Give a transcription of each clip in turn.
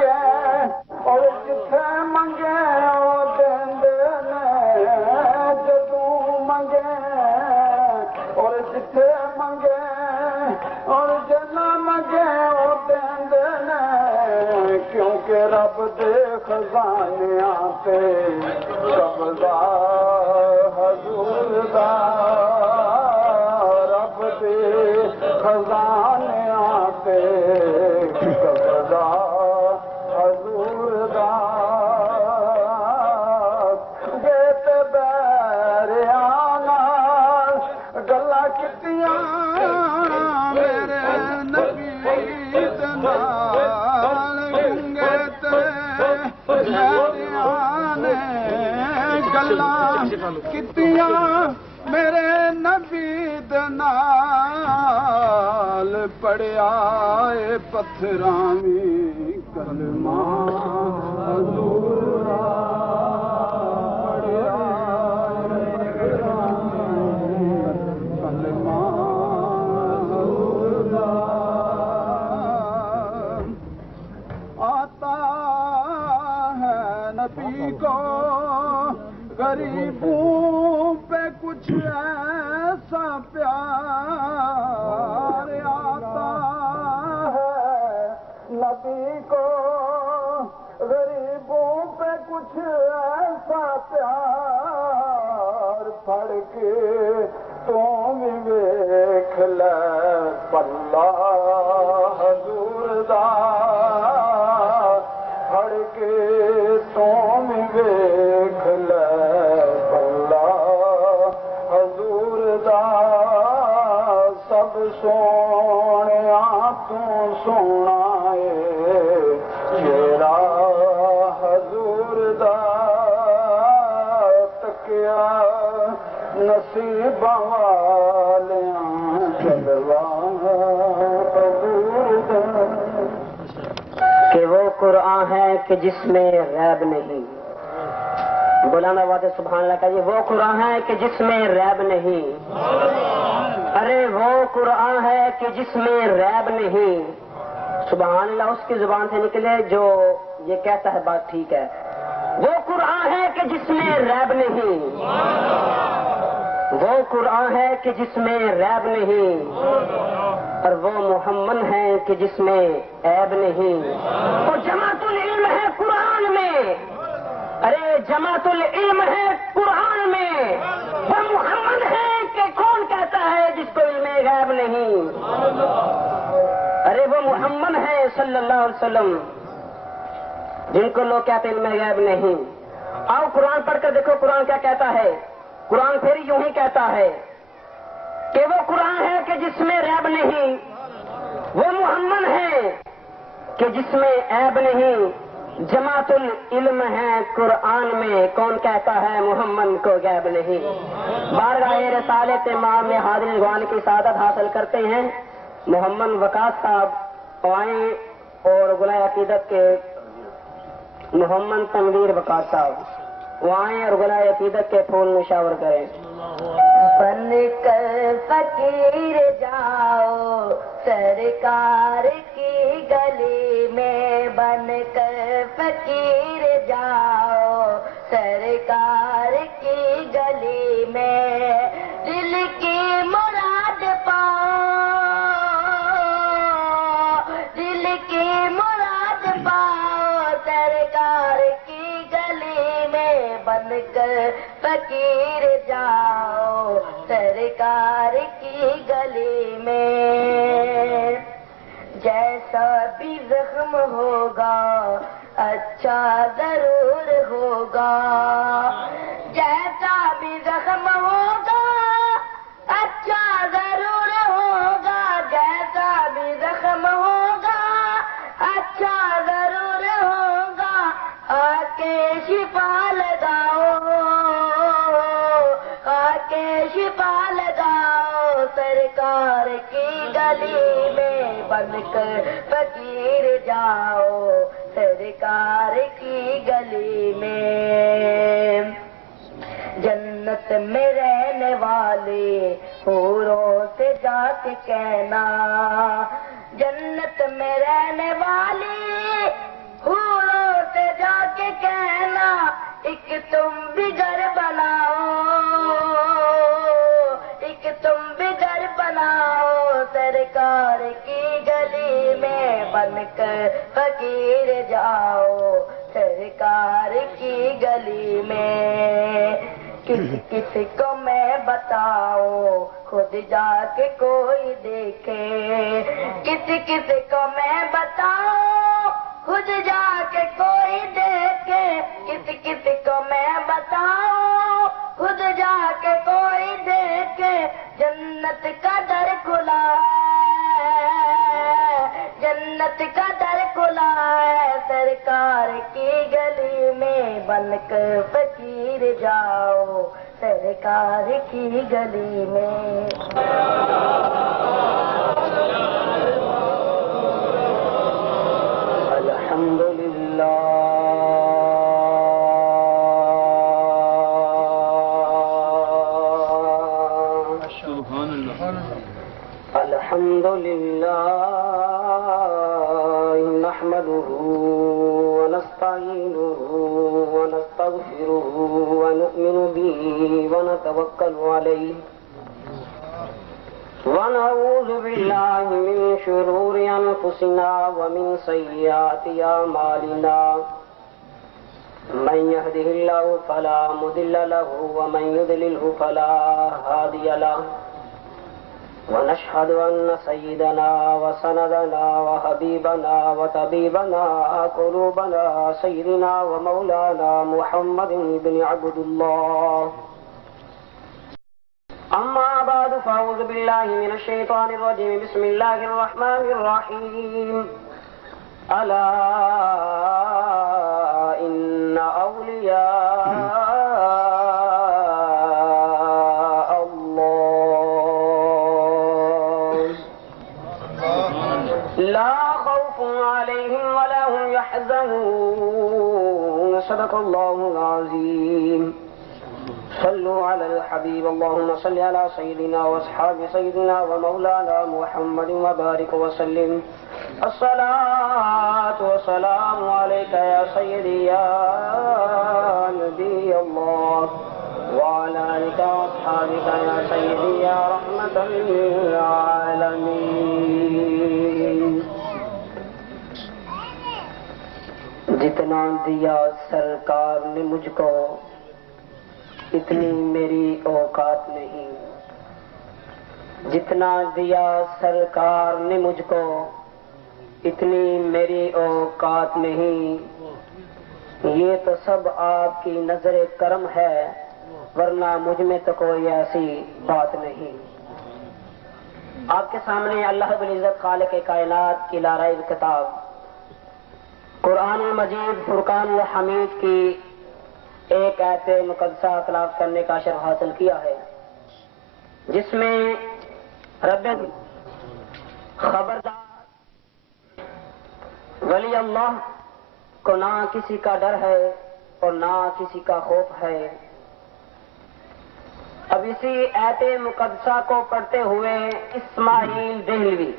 اور جتھے منگے او دیندے نے جدوں منگے اور جتھے منگے اور جنا منگے او دیندے نے کیونکہ رب دے خزانیاں تے قبضہ حضور دا رب دے خزانیاں تے قبضہ حضور دا گیت بیریاں نال گلاں کیتیاں میرے نبی دے نال گیت بیریاں نے گلاں کیتیاں میرے نبی دے نال پڑھیا اے پتھراں وی کلمہ حضور دا پڑھیا اے کلمہ حضور دا آتا ہے نبی کو غریبوں پہ کچھ ایسا پیار آتا ہے نبی کو غریبوں پہ کچھ ایسا پیار پڑ کے تم ویکھ لے پلہ حضور دا پڑ کے تم ویکھ لے سب سونیا تو سونا ہے میرا حضور دا تکیا نصیب والیاں جلوہ حضور دا کہ وہ قرآن ہے کہ جس میں ریب نہیں. مولانا واضح سبحان اللہ کہیے وہ قرآن ہے کہ جس میں ریب نہیں. ارے وہ قرآن ہے کہ جس میں ریب نہیں. سبحان اللہ اس کی زبان سے نکلے جو یہ کہتا ہے بات ٹھیک ہے. وہ قرآن ہے کہ جس میں ریب نہیں. وہ قرآن ہے کہ جس میں ریب نہیں. اور وہ محمد ہے کہ جس میں عیب نہیں. اور جماعت العلم ہے قرآن میں. ارے جماعت العلم ہے قرآن میں. وہ محمد ہے کہ کون کہتا ہے جس کو علم غیب نہیں. ارے وہ محمد ہے صلی اللہ علیہ وسلم جن کو لوگ کہتے ہیں علم غیب نہیں. آؤ قرآن پڑھ کر دیکھو قرآن کیا کہتا ہے. قرآن پھر یوں ہی کہتا ہے کہ وہ قرآن ہے کہ جس میں ریب نہیں. وہ محمد ہے کہ جس میں عیب نہیں. جماعت العلم ہے قرآن میں کون کہتا ہے محمد کو غیب نہیں. بارگاہ رسالت امام میں حاضر رضوان کی سعادت حاصل کرتے ہیں محمد وقاص صاحب آئیں اور گلائے عقیدت کے محمد تنویر وقاص صاحب وہ آئیں اور گلائے عقیدت کے پھول نشاور کریں. بن کر فقیر جاؤ سرکار کی گلی میں. بن کر فقیر جاؤ سرکار کی گلی میں. دل کی مراد پاؤ دل کی مراد پاؤ سرکار کی گلی میں. بن کر فقیر جاؤ سرکار کی گلی میں. جیسا بھی زخم ہوگا اچھا ضرور ہوگا. جیسا بھی زخم ہوگا اچھا ضرور ہوگا. جیسا بھی زخم ہوگا اچھا ضرور ہوگا. آ کے شفا لگاؤ آ کے شفا لگاؤ سرکار کی گلی میں. بن کر فقیر جاؤ سرکار کی گلی میں. جنت میں رہنے والے حوروں سے جا کے کہنا. جنت میں رہنے والے فقیر جاؤ سرکار کی گلی میں. کسی کسی کو میں بتاؤں خود جا کے کوئی دیکھے. کسی کسی کو میں بتاؤں خود جا کے کوئی دیکھے. کسی کسی کو میں بتاؤں خود جا کے کوئی دیکھے. جنت کا در کھلا ہے, جنت کا در کھلا ہے سرکار کی گلی میں. بن کر فقیر جاؤ سرکار کی گلی میں. الحمدللہ الحمدللہ نحمده ونستعينه ونستغفره ونؤمن به ونتوكل عليه ونعوذ بالله من شرور أنفسنا ومن سيئات أعمالنا. من يهده الله فلا مضل له ومن يضلله فلا هادي له. ونشهد أن سيدنا وسندنا وحبيبنا وطبيبنا قلوبنا سيدنا ومولانا محمد بن عبد الله. أما بعد فأعوذ بالله من الشيطان الرجيم. بسم الله الرحمن الرحيم. ألا إن أولياء الله لا خوف عليهم ولا هم يحزنون. صدق الله العظيم. صلوا على الحبيب. اللهم صل على سيدنا واصحاب سيدنا ومولانا محمد وبارك وسلم. الصلاة والسلام عليك يا سيدي يا نبي الله وعلى آلك وأصحابك يا سيدي يا رحمة للعالمين. جتنا دیا سرکار نے مجھ کو اتنی میری اوقات نہیں. جتنا دیا سرکار نے مجھ کو اتنی میری اوقات نہیں. یہ تو سب آپ کی نظر کرم ہے ورنہ مجھ میں تو کوئی ایسی بات نہیں. آپ کے سامنے اللہ رب العزت خالق کائنات کی لارائب کتاب قرآن مجید فرقان الحمید کی ایک آیت مقدسہ تلاوت کرنے کا شرف حاصل کیا ہے جس میں رب خبردار ولی اللہ کو نہ کسی کا ڈر ہے اور نہ کسی کا خوف ہے. اب اسی آیت مقدسہ کو پڑھتے ہوئے اسماعیل دہلوی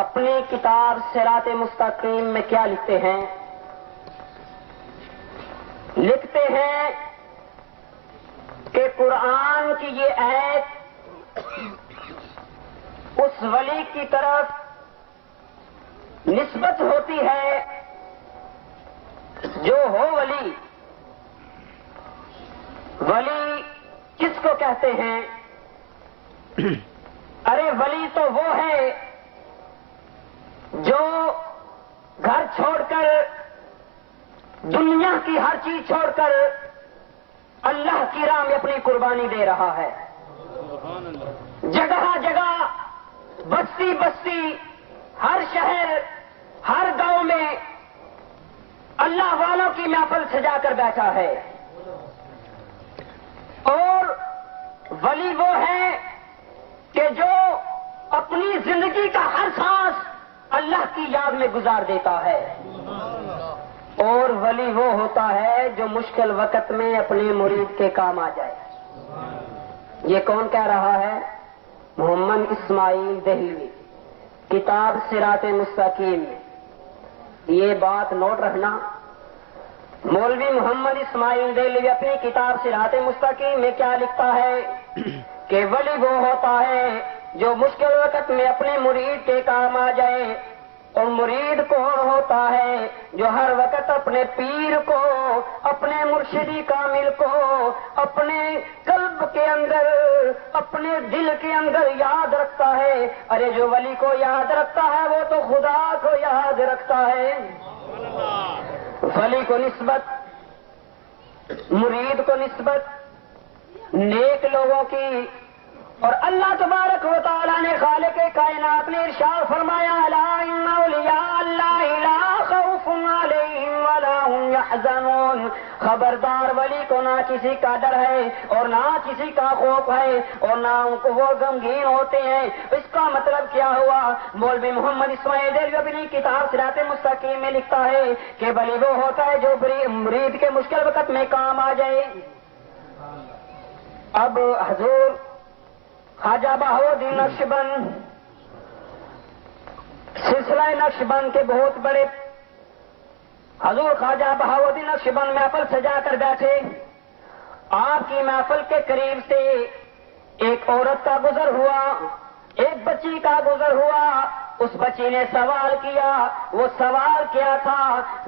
اپنی کتاب صراط مستقیم میں کیا لکھتے ہیں؟ لکھتے ہیں کہ قرآن کی یہ آیت اس ولی کی طرف نسبت ہوتی ہے جو ہو ولی. ولی کس کو کہتے ہیں؟ ارے ولی تو وہ ہے جو گھر چھوڑ کر دنیا کی ہر چیز چھوڑ کر اللہ کی راہ میں اپنی قربانی دے رہا ہے. جگہ جگہ بستی بستی ہر شہر ہر گاؤں میں اللہ والوں کی محفل سجا کر بیٹھا ہے. اور ولی وہ ہے کہ جو اپنی زندگی کا ہر سانس اللہ کی یاد میں گزار دیتا ہے. اور ولی وہ ہوتا ہے جو مشکل وقت میں اپنے مرید کے کام آ جائے. یہ کون کہہ رہا ہے؟ محمد اسماعیل دہلوی کتاب صراط مستقیم میں. یہ بات نوٹ رکھنا. مولوی محمد اسماعیل دہلوی اپنی کتاب صراط مستقیم میں کیا لکھتا ہے کہ ولی وہ ہوتا ہے جو مشکل وقت میں اپنے مرید کے کام آ جائے. مرید کون ہوتا ہے جو ہر وقت اپنے پیر کو، اپنے مرشدی کامل کو اپنے قلب کے اندر، اپنے دل کے اندر یاد رکھتا ہے؟ ارے جو ولی کو یاد رکھتا ہے وہ تو خدا کو یاد رکھتا ہے۔ ولی کو نسبت، مرید کو نسبت نیک لوگوں کی، اور اللہ تبارک و تعالیٰ نے خالق کائنات نے ارشاد فرمایا الا ان اولیاء اللہ لا خوف علیہم ولا هم يحزنون، خبردار ولی کو نہ کسی کا ڈر ہے اور نہ کسی کا خوف ہے اور نہ ان کو وہ غمگین ہوتے ہیں۔ اس کا مطلب کیا ہوا؟ مولوی محمد اسماعیل دہلوی اپنی کتاب صراط مستقیم میں لکھتا ہے کہ ولی وہ ہوتا ہے جو مرید کے مشکل وقت میں کام آ جائے۔ اب حضور خواجہ بہاؤالدین نقشبند سلسلہ نقشبند کے بہت بڑے، حضور خواجہ بہاؤالدین نقشبند محفل سجا کر بیٹھے، آپ کی محفل کے قریب سے ایک عورت کا گزر ہوا، ایک بچی کا گزر ہوا۔ اس بچی نے سوال کیا، وہ سوال کیا تھا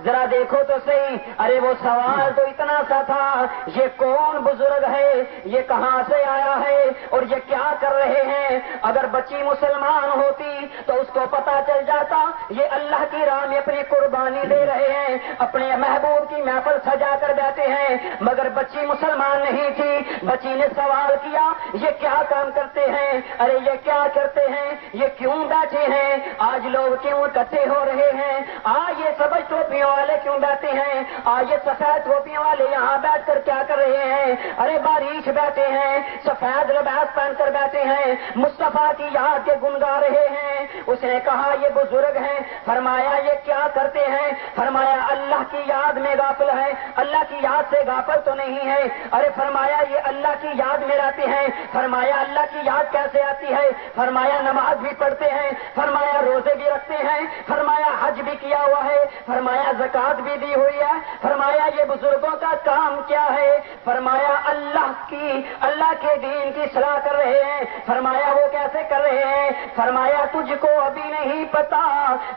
ذرا دیکھو تو صحیح، ارے وہ سوال تو اتنا سا تھا، یہ کون بزرگ ہے، یہ کہاں سے آیا ہے اور یہ کیا کر رہے ہیں؟ اگر بچی مسلمان ہوتی تو اس کو پتا چل جاتا یہ اللہ کی راہ میں اپنی قربانی دے رہے ہیں، اپنے محبوب کی محفل سجا کر بیٹھے ہیں، مگر بچی مسلمان نہیں تھی۔ بچی نے سوال کیا یہ کیا کام کرتے ہیں، ارے یہ کیا کرتے ہیں، یہ کیوں بیٹھے ہیں، آج لوگ کیوں اکٹھے ہو رہے ہیں، آج یہ سبز ٹوپیوں والے کیوں بیٹھے ہیں، آج یہ سفید ٹوپیوں والے یہاں بیٹھ کر کیا کر رہے ہیں؟ ارے بارش بیٹھے ہیں، سفید لباس پہن کر بیٹھے ہیں، مصطفیٰ کی یاد کے گنگا رہے ہیں۔ اس نے کہا یہ بزرگ ہیں، فرمایا یہ کیا کرتے ہیں؟ فرمایا اللہ کی یاد میں غافل ہے، اللہ کی یاد سے غافل تو نہیں ہے۔ ارے فرمایا یہ اللہ کی یاد میں رہتے ہیں، فرمایا اللہ کی یاد کیسے آتی ہے؟ فرمایا نماز بھی پڑھتے ہیں، فرمایا روزے بھی رکھتے ہیں، فرمایا حج بھی کیا ہوا ہے، فرمایا زکات بھی دی ہوئی ہے، فرمایا یہ بزرگوں کا کام کیا ہے؟ فرمایا اللہ کے دین کی صلاح کر رہے ہیں۔ فرمایا وہ کیسے کر رہے ہیں؟ فرمایا تجھ کو ابھی نہیں پتا،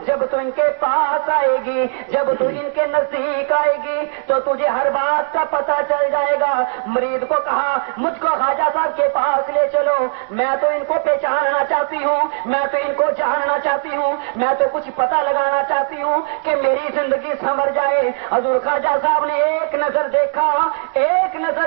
جب تو ان کے پاس آئے گی، جب تو ان کے نزدیک آئے گی تو تجھے ہر بات کا پتا چل جائے گا۔ مرید کو کہا مجھ کو خواجہ صاحب کے پاس لے چلو، میں تو ان کو پہچاننا چاہتی ہوں، میں تو ان کو جاننا چاہتی ہوں، میں تو کچھ پتہ لگانا چاہتی ہوں کہ میری زندگی سنور جائے۔ حضور خواجہ صاحب نے ایک نظر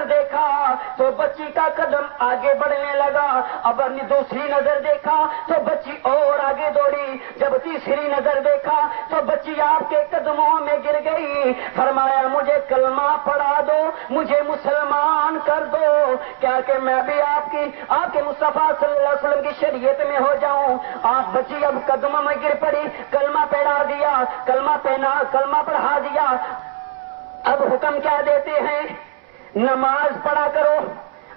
دیکھا تو بچی کا قدم آگے بڑھنے لگا، اب دوسری نظر دیکھا تو بچی اور آگے دوڑی، جب تیسری نظر دیکھا تو بچی آپ کے قدموں میں گر گئی۔ فرمایا مجھے کلمہ پڑھا دو، مجھے مسلمان کر دو، کیا کہ میں بھی آپ کے مصطفیٰ صلی اللہ علیہ وسلم کی شریعت میں ہو جاؤں۔ آپ بچی اب قدموں میں گر پڑی، کلمہ پڑھا دیا، کلمہ پڑھا دیا۔ اب حکم کیا دیتے ہیں؟ نماز پڑھا کرو،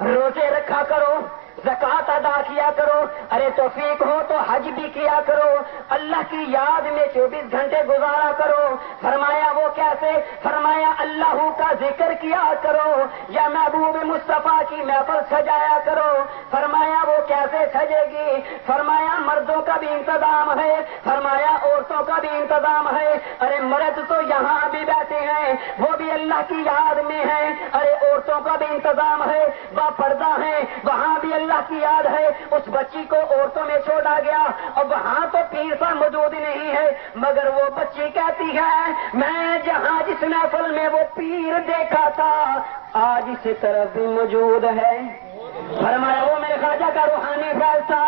روزے رکھا کرو، زکات ادا کیا کرو، ارے توفیق ہو تو حج بھی کیا کرو، اللہ کی یاد میں 24 گھنٹے گزارا کرو۔ فرمایا وہ کیسے؟ فرمایا اللہ کا ذکر کیا کرو یا محبوب مصطفیٰ کی محفل سجایا کرو۔ فرمایا وہ کیسے سجے گی؟ فرمایا مردوں کا بھی انتظام ہے، فرمایا عورتوں کا بھی انتظام ہے، ارے مرد تو یہاں بھی بیٹھے ہیں وہ بھی اللہ کی یاد میں ہیں، ارے عورتوں کا بھی انتظام ہے، با پردہ ہیں وہاں بھی اللہ کی یاد ہے۔ اس بچی کو عورتوں میں چھوڑا گیا، اب وہاں تو پیر سا موجود نہیں ہے، مگر وہ بچی کہتی ہے میں جہاں جس محفل میں وہ پیر دیکھا تھا آج اس طرف بھی موجود ہے۔ فرمایا وہ میرے خواجہ کا روحانی فیصلہ،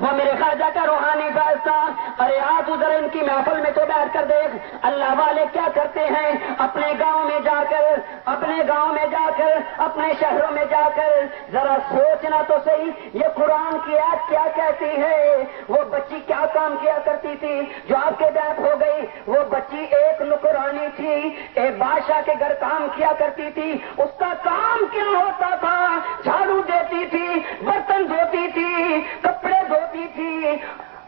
وہ میرے خواجہ کا روحانی فیصلہ۔ ارے آج ادھر ان کی محفل میں تو بیٹھ کر دیکھ اللہ والے کیا کرتے ہیں، اپنے گاؤں میں جا کر، اپنے شہروں میں جا کر ذرا سوچنا تو صحیح یہ قرآن کی آیت کیا کہتی ہے۔ وہ بچی کیا کام کیا کرتی تھی جو آپ کے بیٹھ ہو گئی؟ وہ بچی ایک نکرانی تھی، ایک بادشاہ کے گھر کام کیا کرتی تھی۔ اس کا کام کیا ہوتا تھا؟ جھاڑو دیتی تھی، برتن دھوتی تھی، کپڑے دھوتی تھی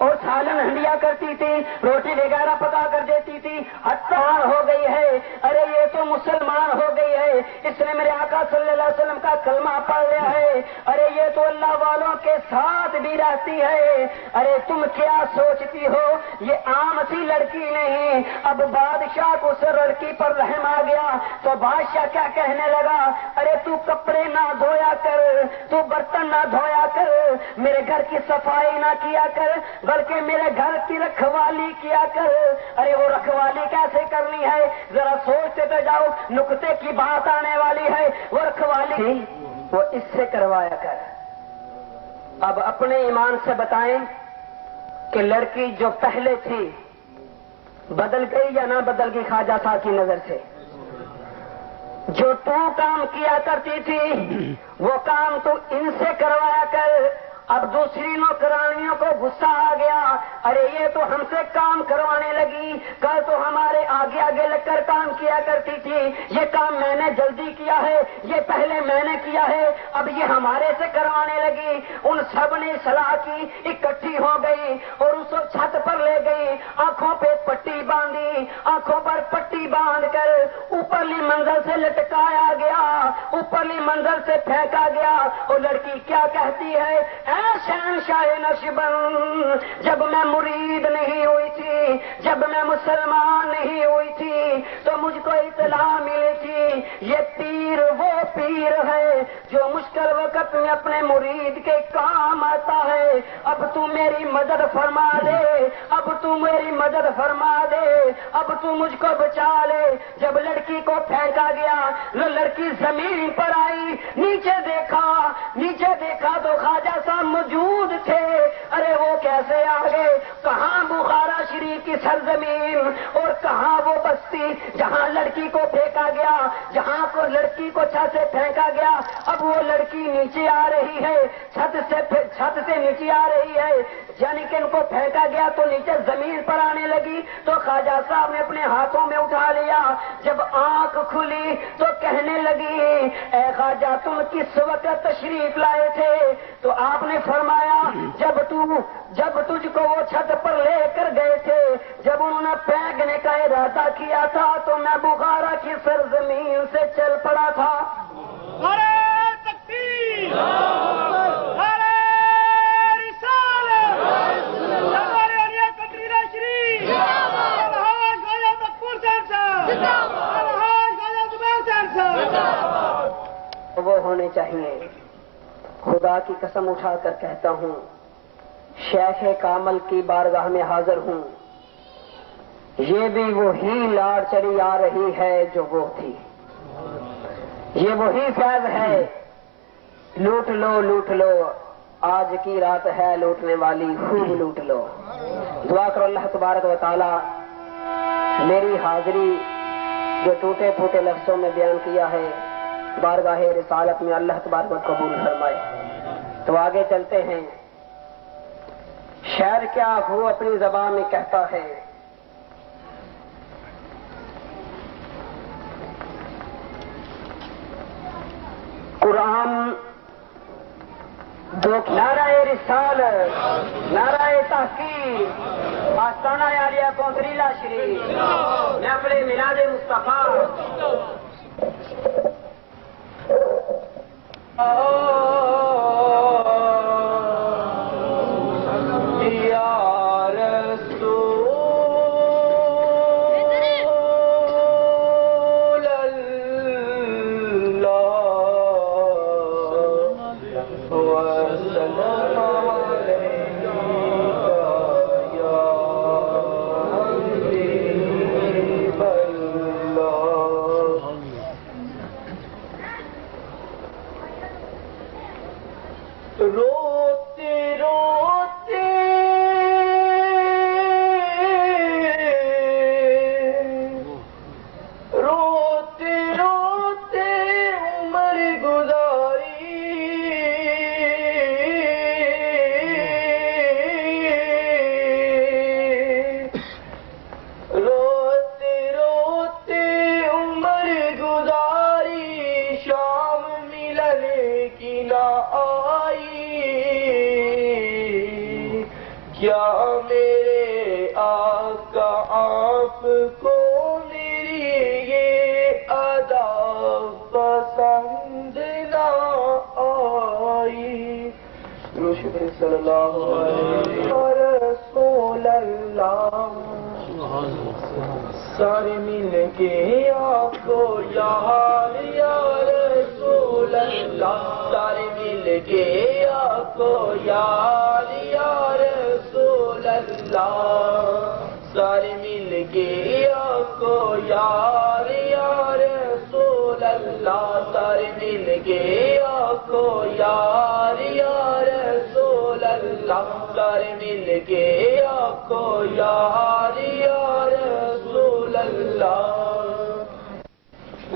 اور سالن ہنڈیا کرتی تھی، روٹی وغیرہ پکا کر دیتی تھی۔ حتیٰ ہو گئی ہے، ارے یہ تو مسلمان ہو گئی ہے، جس نے میرے آقا صلی اللہ علیہ وسلم کا کلمہ پڑھ لیا ہے، ارے یہ تو اللہ والوں کے ساتھ بھی رہتی ہے۔ ارے تم کیا سوچتی ہو یہ عام سی لڑکی نہیں۔ اب بادشاہ کو اس لڑکی پر رحم آ گیا تو بادشاہ کیا کہنے لگا، ارے تو کپڑے نہ دھویا کر، تو برتن نہ دھویا کر، میرے گھر کی صفائی نہ کیا کر، بلکہ میرے گھر کی رکھوالی کیا کر۔ ارے وہ رکھوالی کیسے کرنی ہے ذرا سوچتے تو جاؤ، نکتے کی بات آنے والی ہے۔ وہ رکھوالی وہ اس سے کروایا کر۔ اب اپنے ایمان سے بتائیں کہ لڑکی جو پہلے تھی بدل گئی یا نہ بدل گئی خواجہ صاحب کی نظر سے؟ جو تو کام کیا کرتی تھی وہ کام تو ان سے کروایا کر۔ اب دوسری نوکرانیوں کو غصہ آ گیا، ارے یہ تو ہم سے کام کروانے لگی، کل تو ہمارے آگے آگے لگ کر کام کیا کرتی تھی، یہ کام میں نے جلدی کیا ہے، یہ پہلے میں نے کیا ہے، اب یہ ہمارے سے کروانے لگی۔ ان سب نے صلاح کی، اکٹھی ہو گئی اور اس کو چھت پر لے گئی، آنکھوں پہ پٹی باندھی، آنکھوں پر پٹی باندھ کر اوپرلی منزل سے لٹکایا گیا، اوپرلی منزل سے پھینکا گیا۔ اور لڑکی کیا کہتی ہے، اے شہنشاہ نشبن، جب میں مرید نہیں ہوئی تھی، جب میں مسلمان نہیں ہوئی تھی تو مجھ کو اطلاع ملی تھی یہ پیر وہ پیر ہے جو مشکل وقت میں اپنے مرید کے کام آتا ہے۔ اب تو میری مدد فرما دے، اب تو میری مدد فرما دے، اب تو مجھ کو بچا لے۔ جب لڑکی کو پھینکا گیا، لڑکی زمین پر آئی، نیچے دیکھا تو خواجہ صاحب موجود تھے۔ ارے وہ کیسے آ گئے؟ کہاں بخارا شریف کی سرزمین اور کہاں وہ بستی جہاں لڑکی کو پھینکا گیا، جہاں کو لڑکی کو چھت سے پھینکا گیا۔ اب وہ لڑکی نیچے آ رہی ہے، چھت سے نیچے آ رہی ہے، یعنی کہ ان کو پھینکا گیا تو نیچے زمین پر آنے لگی تو خواجہ صاحب نے اپنے ہاتھوں میں اٹھا لیا۔ جب آنکھ کھلی تو کہنے لگی، اے خواجہ تم کس وقت تشریف لائے تھے؟ تو آپ نے فرمایا جب تجھ کو وہ چھت پر لے کر گئے تھے، جب انہوں نے پھینکنے کا ارادہ کیا تھا تو میں بخارا کی سرزمین سے چل پڑا تھا۔ وہ ہونے چاہیے۔ خدا کی قسم اٹھا کر کہتا ہوں، شیخ کامل کی بارگاہ میں حاضر ہوں، یہ بھی وہی لاڑ چڑی آ رہی ہے جو وہ تھی، یہ وہی فیض ہے۔ لوٹ لو آج کی رات ہے لوٹنے والی، خوب لوٹ لو۔ دعا کرو اللہ تبارک و تعالی میری حاضری جو ٹوٹے پھوٹے لفظوں میں بیان کیا ہے بارگاہ رسالت میں اللہ تبارک و قبول فرمائے۔ تو آگے چلتے ہیں۔ شعر کیا ہو اپنی زبان میں کہتا ہے، قرآن نعرہ رسالت، نعرہ تحقیق، آستانہ عالیہ کوثریلا شریف، محفل میلاد مصطفیٰ۔ صلی اللہ علیہ رسول اللہ سارے مل کے آقو یار یا رسول اللہ سارے مل کے آقو یار یا رسول اللہ سارے مل کے آقو یار یا رسول اللہ سارے مل کے آقو یار یا رسول اللہ سارے مل کے آقو یار یا رسول اللہ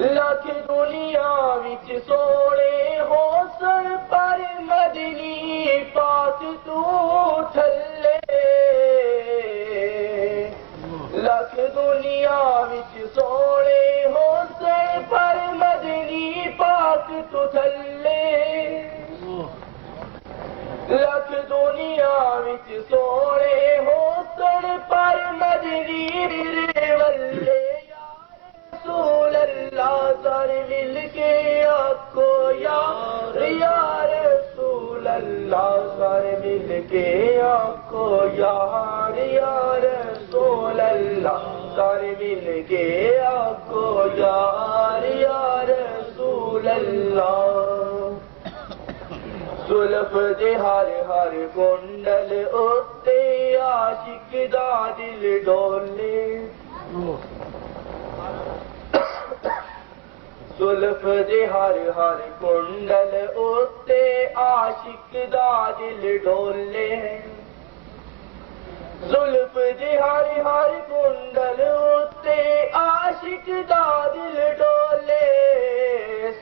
لاکھ دنیا وچ سونے ہو سر پر مدنی پاک تو تھلے لاکھ دنیا وچ سونے ہو سر پر مدنی پاک تو تھلے لاکھ دنیا وچ سونے ہو سر پر مدنی ولے رسول اللہ سارے مل کے آقو یار یا رسول اللہ سارے مل کے آقو یار یا رسول اللہ سارے مل کے آقو یار یا رسول اللہ زلف دے ہر ہر کنڈل اتے عاشق دا دل ڈولے زلف دے ہر ہر کنڈل اتے عاشق دا دل ڈولے زلف دے ہر ہر کنڈل اتے عاشق دا دل ڈولے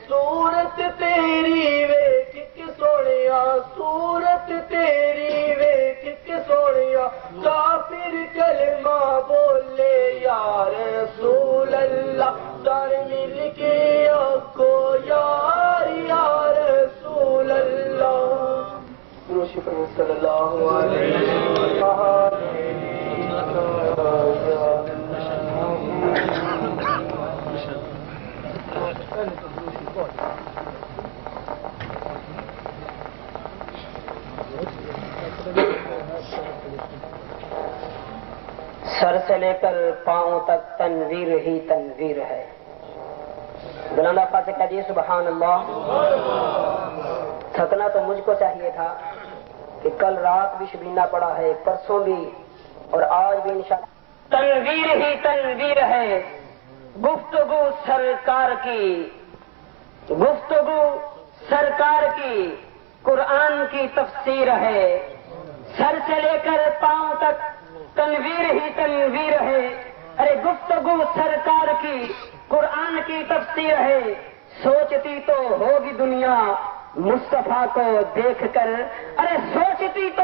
صورت تیری ویکھ کے سونیا صورت تیری ویکھ کے سونیا کافر کلمہ بولے یا رسول اللہ سارے مل کے آقو یار یا رسول اللہ صلی اللہ علیہ سر سے لے کر پاؤں تک تنویر ہی تنویر ہے بلند آواز سے کہیے سبحان اللہ تھکنا تو مجھ کو چاہیے تھا کہ کل رات بھی شبینہ پڑا ہے پرسوں بھی اور آج بھی انشاءاللہ تنویر ہی تنویر ہے گفتگو سرکار کی گفتگو سرکار کی قرآن کی تفسیر ہے سر سے لے کر پاؤں تک تنویر ہی تنویر ہے ارے گفتگو سرکار کی قرآن کی تفسیر ہے سوچتی تو ہوگی دنیا مصطفیٰ کو دیکھ کر ارے سوچتی تو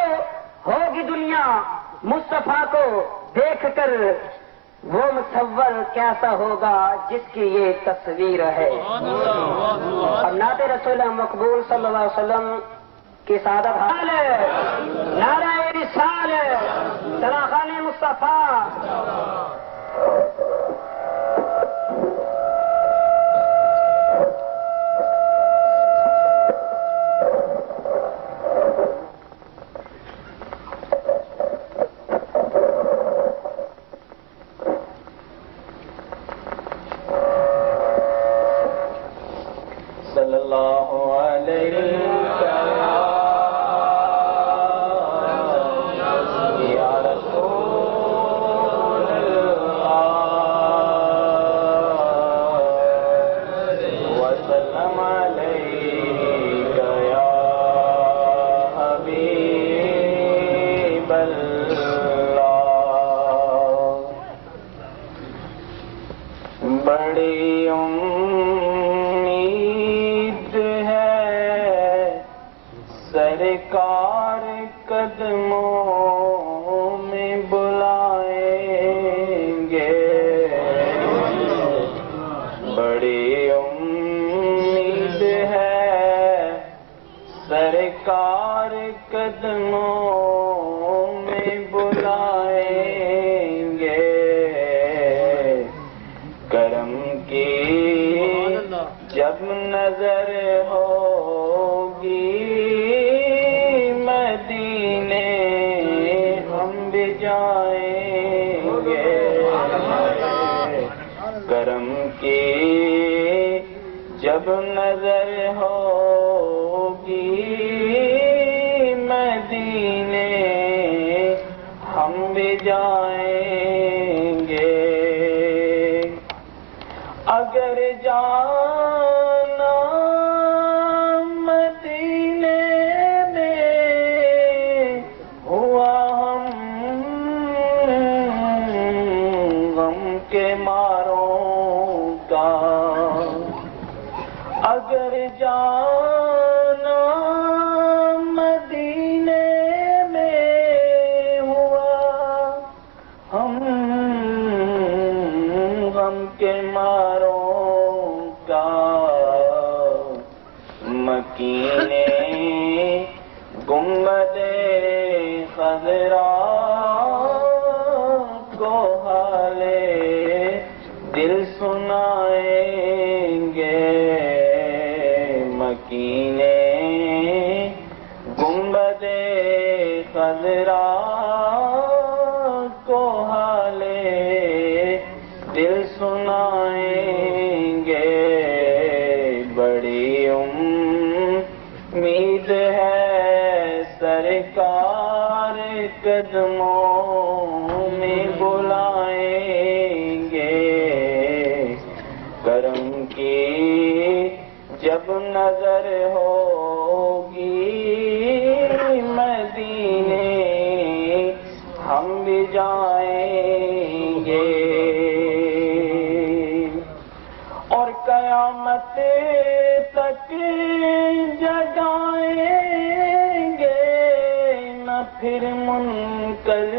ہوگی دنیا مصطفیٰ کو دیکھ کر وہ مصور کیسا ہوگا جس کی یہ تصویر ہے اب نعت رسول مقبول صلی اللہ علیہ وسلم کی سعادت حال نعرہ رسال سراخان مصطفیٰ صلی اللہ علیہ یا رسول اللہ وسلم علیک یا حبیب اللہ بڑی سرکار قدموں میں بلائیں گے بڑی امید ہے سرکار قدموں میں بلائیں گے کرم کی جب نظر ہوگی مدینے کرم کی جب نظر ہوگی مدینے ہم بھی جائیں گے، اگر جانا مدینے میں ہوا ہم غم کے ماروں کا، اگر جانا مدینے میں ہوا ہم غم کے ماروں کا، مکینے گنبد خضرا کو حالے دل سنائیں گے، مکینے گنبد خضرا کو حالے دل سنائیں گے، بڑی امید ہے سرکار قدموں میں بلائیں گے، کرم کی جب نظر ہوگی مدینے ہم بھی جائیں گے، اور قیامت تک جگائیں گے نہ پھر منکر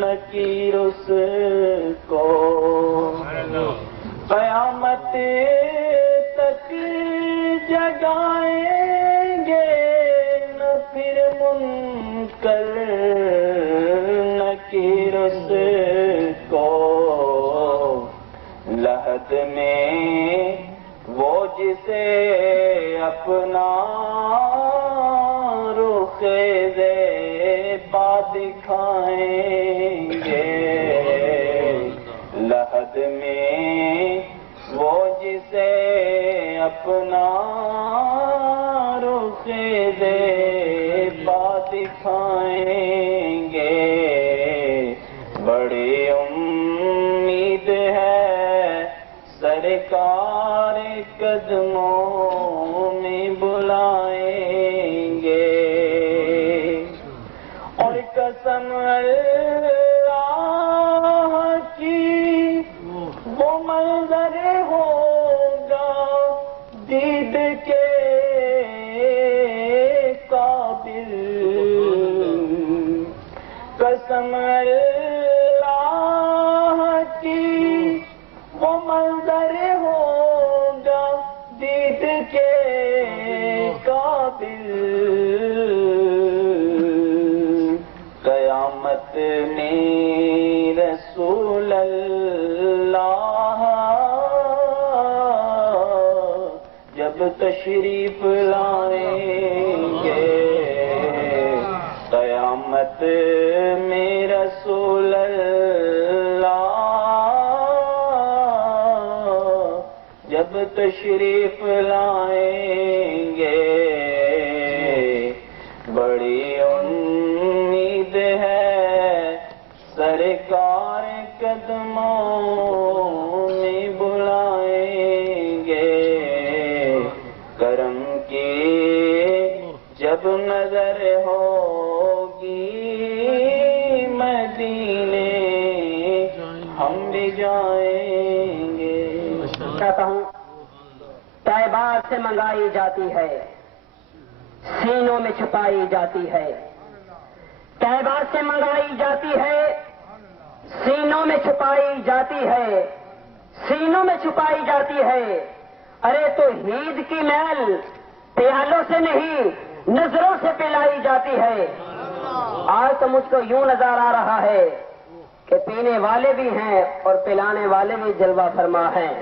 نکیر اس کو، قیامت تک جگائیں گے نہ پھر منکر نکیر اس کو، لحد میں وہ جسے اپنا رخ زیبا دکھائیں گے، لحد میں وہ جسے اپنا رخ زیبا دکھائیں گے، بڑی امید ہے سرکار قدموں میں بلائیں گے، اور قسم اللہ کی وہ منظر ہوگا دید کے قابل، قسم اللہ کی وہ منظر ہوگا دید کے قابل، قیامت میں رسول اللہ جب تشریف لائیں گے، قیامت میں رسول اللہ جب تشریف لائیں گے، بڑی امید ہے سرکار قدموں میں بلائیں گے، کرم کی جب نظر ہوگی مدینے ہم بھی جائیں گے۔ کہتا ہوں طیبات سے منگائی جاتی ہے، سینوں میں چھپائی جاتی ہے، طیبات سے منگائی جاتی ہے، سینوں میں چھپائی جاتی ہے، سینوں میں چھپائی جاتی ہے، ارے تو عید کی میل پیالوں سے نہیں نظروں سے پلائی جاتی ہے، آج تو مجھ کو یوں نظر آ رہا ہے کہ پینے والے بھی ہیں اور پلانے والے بھی جلوہ فرما ہیں۔